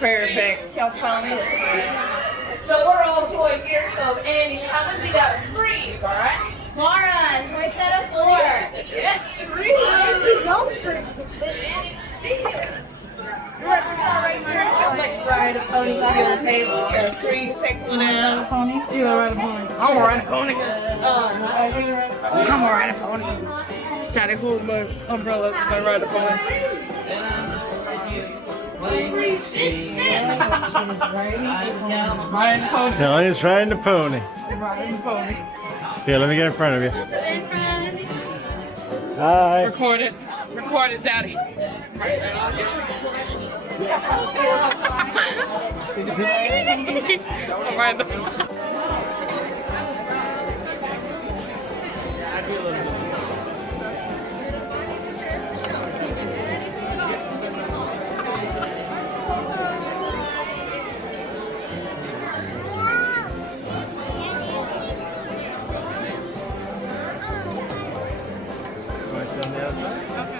Perfect. Y'all promise. So we're all toys here. So Andy's coming. We got a freeze, all right? Laura, toy set of 4. Yes, 3. Let's ride a pony to the table. 3, pick one out. Pony? You gonna ride a pony? I'm gonna ride a pony. I'm gonna ride a pony. Daddy, hold my umbrella if I ride a pony. Riding pony. Kelly's riding the pony. Riding pony. Here, let me get in front of you. Hi. Record it. Record it, Daddy. I'm riding the pony.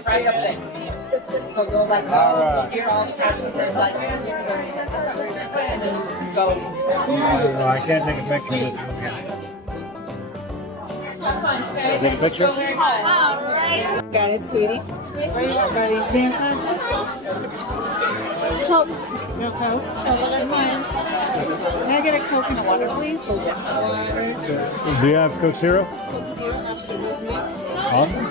Right up there. So go like here all the time. There's like and then go. I can't take a picture of it. Take a picture? Got it, sweetie. Where you at, buddy? Coke. No Coke? That's mine. Can I get a Coke and a water, please? Do you have Coke Zero? Awesome.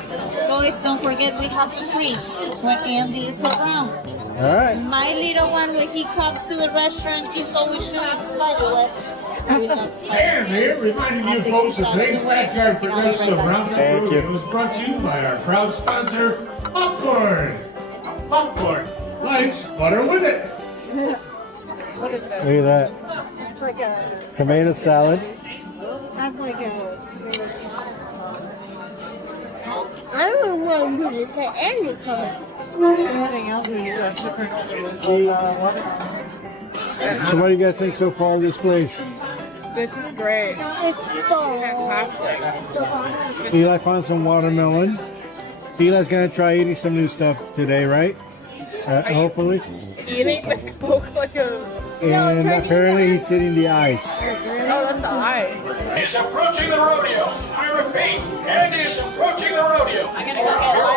Guys, don't forget we have to freeze when Andy is around. All right. My little one, when he comes to the restaurant, he's always shooting spider webs. We have spider And here, reminding you folks that today's backyard production of Roundup Rodeo was brought to you by our proud sponsor, Popcorn. Popcorn. Likes butter with it. What is this? Look at that. It's like a... Tomato salad. That's like a... I don't want to do it to any color. Anything else we use as different water? So what do you guys think so far of this place? This is great. It's Fantastic. Eli found some watermelon. Eli's gonna try eating some new stuff today, right? Hopefully. Eating the Coke like a... And apparently he's hitting the ice. Oh, that's the eye. Is approaching the rodeo. I repeat, and is approaching the rodeo. I'm gonna go get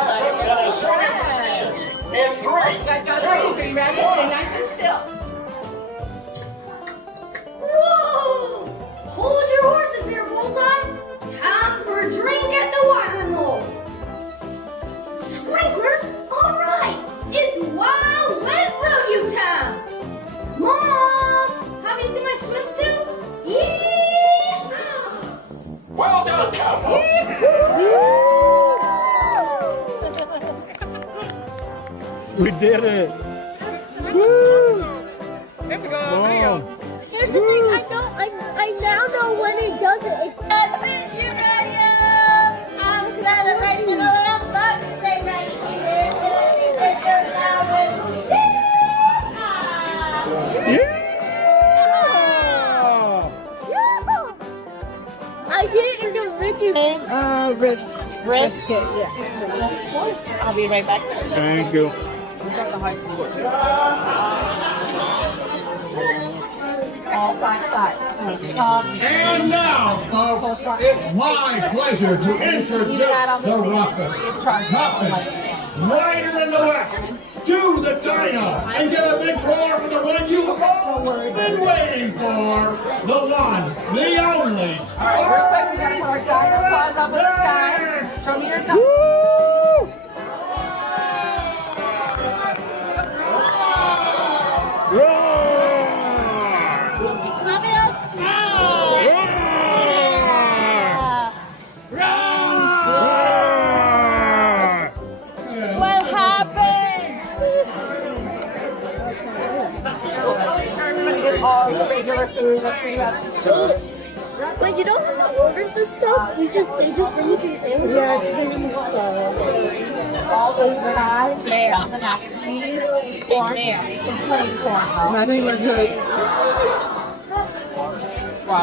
In 3, You guys got freeze. Are you ready? Stay nice and still. Whoa! Hold your horses there, Bullseye. Time for a drink at the water hole. Sprinkler, all right. It's Wild West Rodeo time. Mom, have you seen my swimsuit? Yeah. well done, cowboy. We did it! Here we go. Wow. Here's the thing, I now know when it does it. I'm celebrating another Unboxing Day right here. I get it into Ricky. Ribs. Ribs? Yeah. Of course. I'll be right back. Thank you. We got the high school. All 5 sides. And now, folks, it's my pleasure to introduce the raucous, toughest, rider in the West, to the Dino, and get a big roar for the one you've all been waiting for, the one, the only. All right, real quick, we gotta put our giant applause up in the sky. Show me your tongue. What happened? All the regular food that we have. But you don't have to order the stuff. They just bring it to your table. Yeah, it's been all those sides, on the mac and cheese, corn, and plain corn. I think we're good. I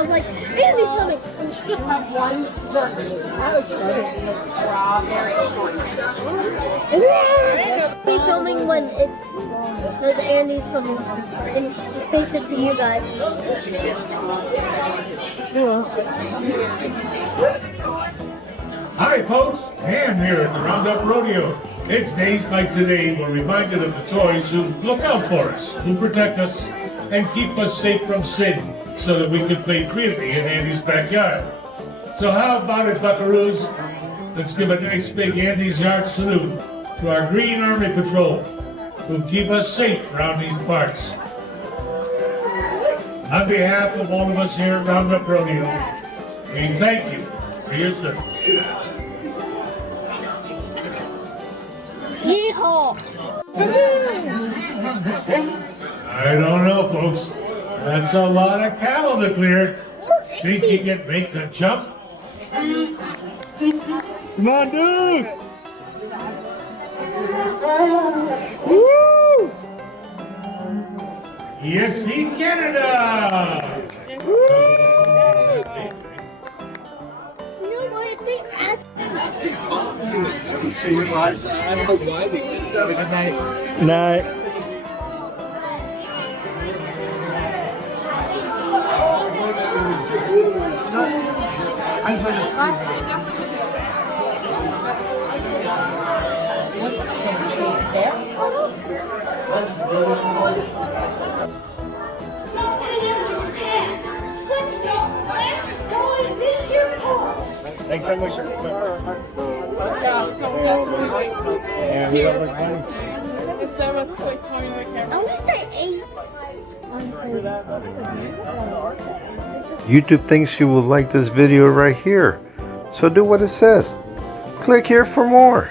was like, Andy's coming. have one turkey. That was great. Strawberry Be filming when it says Andy's coming and face it to you guys. Hi folks, Ham here at the Roundup Rodeo. It's days like today we're reminded of the toys who look out for us, who protect us, and keep us safe from sin, so that we can play freely in Andy's backyard. So how about it, buckaroos? Let's give a nice big Andy's Yard salute to our Green Army Patrol, who keep us safe around these parts. On behalf of all of us here at Roundup Rodeo, we thank you for your service. Yeehaw! I don't know, folks. That's a lot of cattle to clear. Think you can make the jump? Come on, dude! Woo! Yes, see Canada! Night. Thanks so much. Yeah, we don't look good. At least I ate. YouTube thinks you will like this video right here. So do what it says. Click here for more.